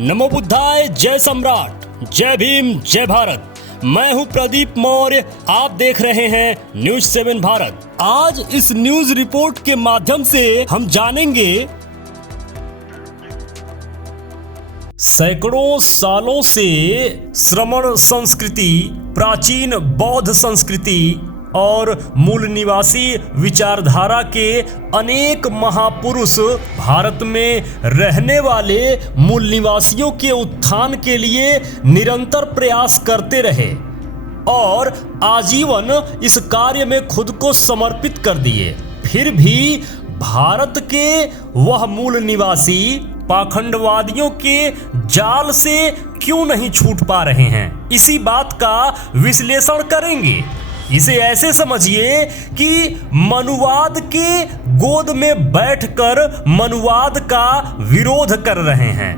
नमो बुद्धाय, जय सम्राट, जय भीम, जय भारत। मैं हूं प्रदीप मौर्य, आप देख रहे हैं न्यूज 7 भारत। आज इस न्यूज रिपोर्ट के माध्यम से हम जानेंगे सैकड़ों सालों से श्रमण संस्कृति, प्राचीन बौद्ध संस्कृति और मूल निवासी विचारधारा के अनेक महापुरुष भारत में रहने वाले मूल निवासियों के उत्थान के लिए निरंतर प्रयास करते रहे और आजीवन इस कार्य में खुद को समर्पित कर दिए। फिर भी भारत के वह मूल निवासी पाखंडवादियों के जाल से क्यों नहीं छूट पा रहे हैं, इसी बात का विश्लेषण करेंगे। इसे ऐसे समझिए कि मनुवाद के गोद में बैठकर मनुवाद का विरोध कर रहे हैं।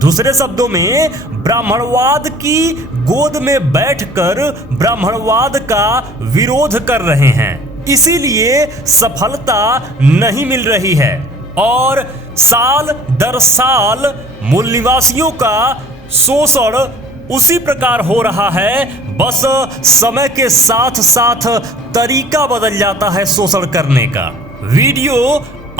दूसरे शब्दों में, ब्राह्मणवाद की गोद में बैठकर ब्राह्मणवाद का विरोध कर रहे हैं। इसीलिए सफलता नहीं मिल रही है और साल दर साल मूल निवासियों का शोषण उसी प्रकार हो रहा है। बस समय के साथ साथ तरीका बदल जाता है शोषण करने का। वीडियो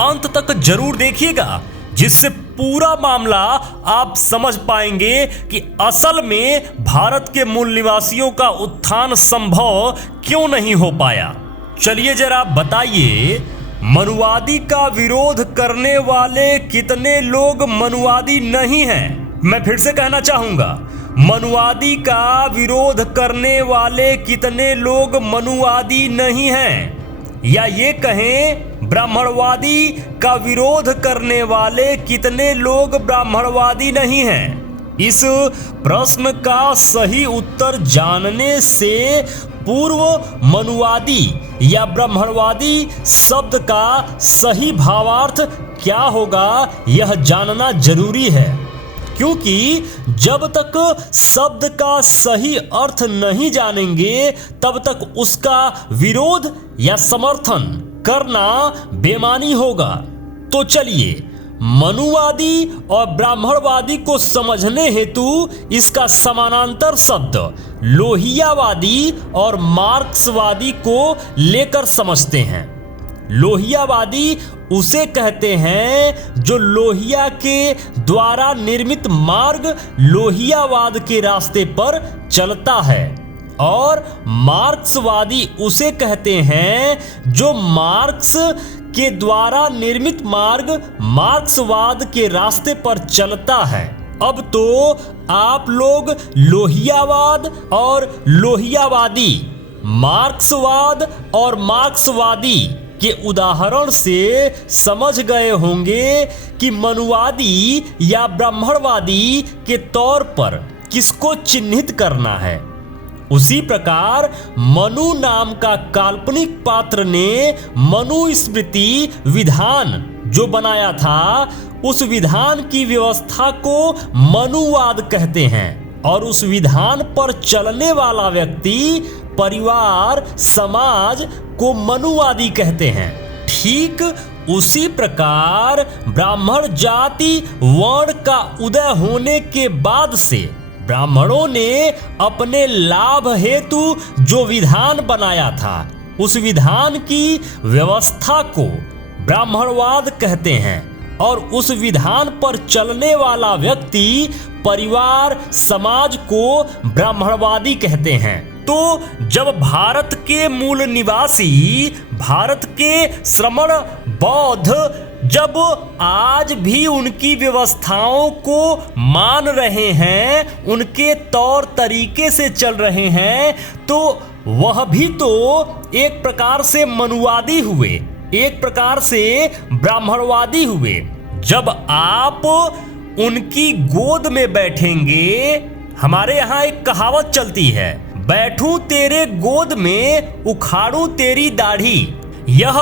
अंत तक जरूर देखिएगा, जिससे पूरा मामला आप समझ पाएंगे कि असल में भारत के मूल निवासियों का उत्थान संभव क्यों नहीं हो पाया। चलिए जरा बताइए, मनुवादी का विरोध करने वाले कितने लोग मनुवादी नहीं हैं? मैं फिर से कहना चाहूंगा, मनुवादी का विरोध करने वाले कितने लोग मनुवादी नहीं हैं? या ये कहें, ब्राह्मणवादी का विरोध करने वाले कितने लोग ब्राह्मणवादी नहीं हैं? इस प्रश्न का सही उत्तर जानने से पूर्व मनुवादी या ब्राह्मणवादी शब्द का सही भावार्थ क्या होगा, यह जानना जरूरी है। क्योंकि जब तक शब्द का सही अर्थ नहीं जानेंगे, तब तक उसका विरोध या समर्थन करना बेमानी होगा। तो चलिए, मनुवादी और ब्राह्मणवादी को समझने हेतु इसका समानांतर शब्द लोहियावादी और मार्क्सवादी को लेकर समझते हैं। लोहियावादी उसे कहते हैं जो लोहिया के द्वारा निर्मित मार्ग लोहियावाद के रास्ते पर चलता है, और मार्क्सवादी उसे कहते हैं जो मार्क्स के द्वारा निर्मित मार्ग मार्क्सवाद के रास्ते पर चलता है। अब तो आप लोग लोहियावाद और लोहियावादी, मार्क्सवाद और मार्क्सवादी के उदाहरण से समझ गए होंगे कि मनुवादी या ब्राह्मणवादी के तौर पर किसको चिन्हित करना है। उसी प्रकार मनु नाम का काल्पनिक पात्र ने मनुस्मृति विधान जो बनाया था, उस विधान की व्यवस्था को मनुवाद कहते हैं, और उस विधान पर चलने वाला व्यक्ति, परिवार, समाज को मनुवादी कहते हैं। ठीक उसी प्रकार ब्राह्मण जाति वर्ण का उदय होने के बाद से ब्राह्मणों ने अपने लाभ हेतु जो विधान बनाया था, उस विधान की व्यवस्था को ब्राह्मणवाद कहते हैं, और उस विधान पर चलने वाला व्यक्ति, परिवार, समाज को ब्राह्मणवादी कहते हैं। तो जब भारत के मूल निवासी, भारत के श्रमण बौद्ध जब आज भी उनकी व्यवस्थाओं को मान रहे हैं, उनके तौर तरीके से चल रहे हैं, तो वह भी तो एक प्रकार से मनुवादी हुए, एक प्रकार से ब्राह्मणवादी हुए। जब आप उनकी गोद में बैठेंगे, हमारे यहाँ एक कहावत चलती है, बैठूं तेरे गोद में उखाड़ूं तेरी दाढ़ी। यह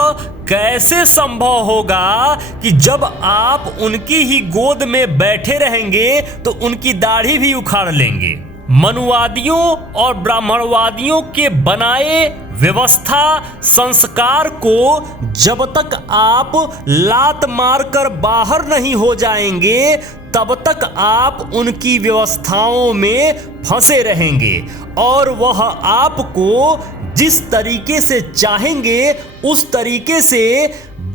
कैसे संभव होगा कि जब आप उनकी ही गोद में बैठे रहेंगे तो उनकी दाढ़ी भी उखाड़ लेंगे। मनुवादियों और ब्राह्मणवादियों के बनाए व्यवस्था संस्कार को जब तक आप लात मारकर बाहर नहीं हो जाएंगे तब तक आप उनकी व्यवस्थाओं में फंसे रहेंगे और वह आपको जिस तरीके से चाहेंगे उस तरीके से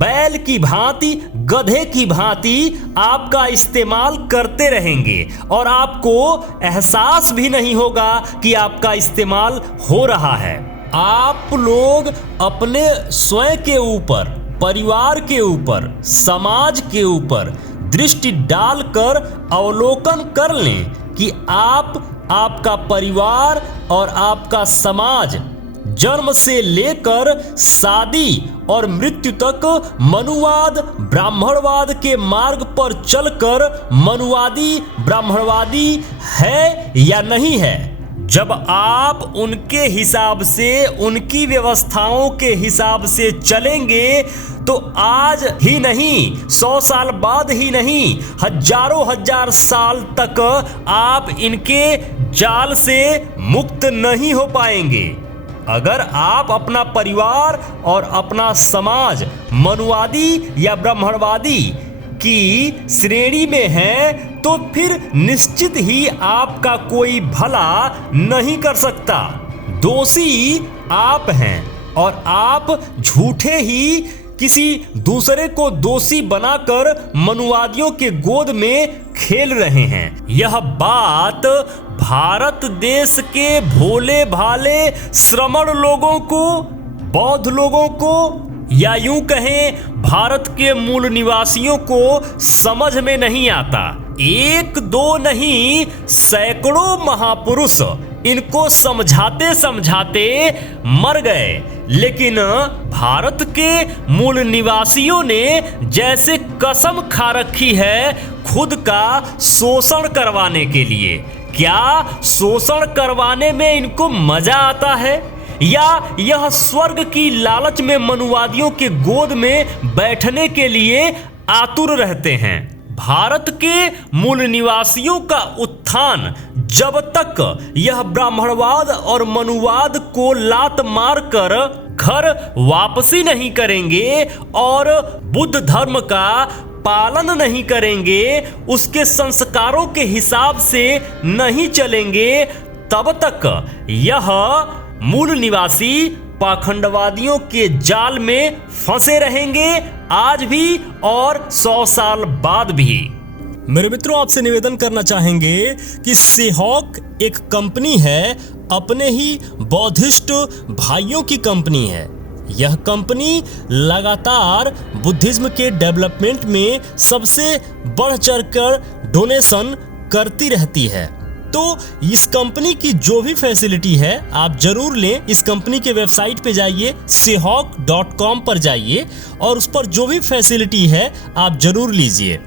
बैल की भांति, गधे की भांति आपका इस्तेमाल करते रहेंगे और आपको एहसास भी नहीं होगा कि आपका इस्तेमाल हो रहा है। आप लोग अपने स्वयं के ऊपर, परिवार के ऊपर, समाज के ऊपर दृष्टि डालकर अवलोकन कर लें कि आपका परिवार और आपका समाज जन्म से लेकर शादी और मृत्यु तक मनुवाद ब्राह्मणवाद के मार्ग पर चलकर मनुवादी ब्राह्मणवादी है या नहीं है। जब आप उनके हिसाब से, उनकी व्यवस्थाओं के हिसाब से चलेंगे तो आज ही नहीं, 100 साल बाद ही नहीं, हजारों हजार साल तक आप इनके जाल से मुक्त नहीं हो पाएंगे। अगर आप अपना परिवार और अपना समाज मनुवादी या ब्राह्मणवादी की श्रेणी में है तो फिर निश्चित ही आपका कोई भला नहीं कर सकता। दोषी आप हैं और आप झूठे ही किसी दूसरे को दोषी बनाकर मनुवादियों के गोद में खेल रहे हैं। यह बात भारत देश के भोले भाले श्रमण लोगों को, बौद्ध लोगों को या यूं कहें भारत के मूल निवासियों को समझ में नहीं आता। एक दो नहीं, सैकड़ों महापुरुष इनको समझाते समझाते मर गए, लेकिन भारत के मूल निवासियों ने जैसे कसम खा रखी है खुद का शोषण करवाने के लिए। क्या शोषण करवाने में इनको मजा आता है या यह स्वर्ग की लालच में मनुवादियों के गोद में बैठने के लिए आतुर रहते हैं? भारत के मूल निवासियों का उत्थान जब तक यह ब्राह्मणवाद और मनुवाद को लात मारकर घर वापसी नहीं करेंगे और बुद्ध धर्म का पालन नहीं करेंगे, उसके संस्कारों के हिसाब से नहीं चलेंगे, तब तक यह मूल निवासी पाखंडवादियों के जाल में फंसे रहेंगे, आज भी और 100 साल बाद भी। मेरे मित्रों, आपसे निवेदन करना चाहेंगे कि सेहॉक एक कंपनी है, अपने ही बौद्धिस्ट भाइयों की कंपनी है। यह कंपनी लगातार बुद्धिज्म के डेवलपमेंट में सबसे बढ़ चढ़कर डोनेशन करती रहती है। तो इस कंपनी की जो भी फैसिलिटी है आप जरूर लें। इस कंपनी के वेबसाइट पे जाइए, sehawk.com पर जाइए और उस पर जो भी फैसिलिटी है आप जरूर लीजिए।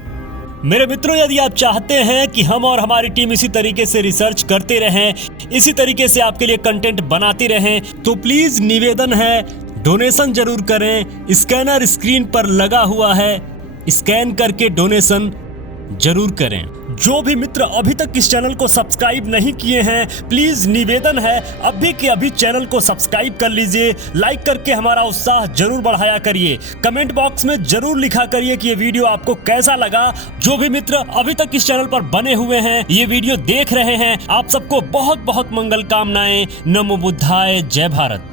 मेरे मित्रों, यदि आप चाहते हैं कि हम और हमारी टीम इसी तरीके से रिसर्च करते रहें, इसी तरीके से आपके लिए कंटेंट बनाती रहें, तो प्लीज निवेदन है डोनेशन जरूर करें। स्कैनर स्क्रीन पर लगा हुआ है, स्कैन करके डोनेशन जरूर करें। जो भी मित्र अभी तक इस चैनल को सब्सक्राइब नहीं किए हैं, प्लीज निवेदन है अभी के अभी चैनल को सब्सक्राइब कर लीजिए। लाइक करके हमारा उत्साह जरूर बढ़ाया करिए। कमेंट बॉक्स में जरूर लिखा करिए कि ये वीडियो आपको कैसा लगा। जो भी मित्र अभी तक इस चैनल पर बने हुए हैं, ये वीडियो देख रहे हैं, आप सबको बहुत बहुत मंगल कामनाएं। नमो बुद्धाय, जय भारत।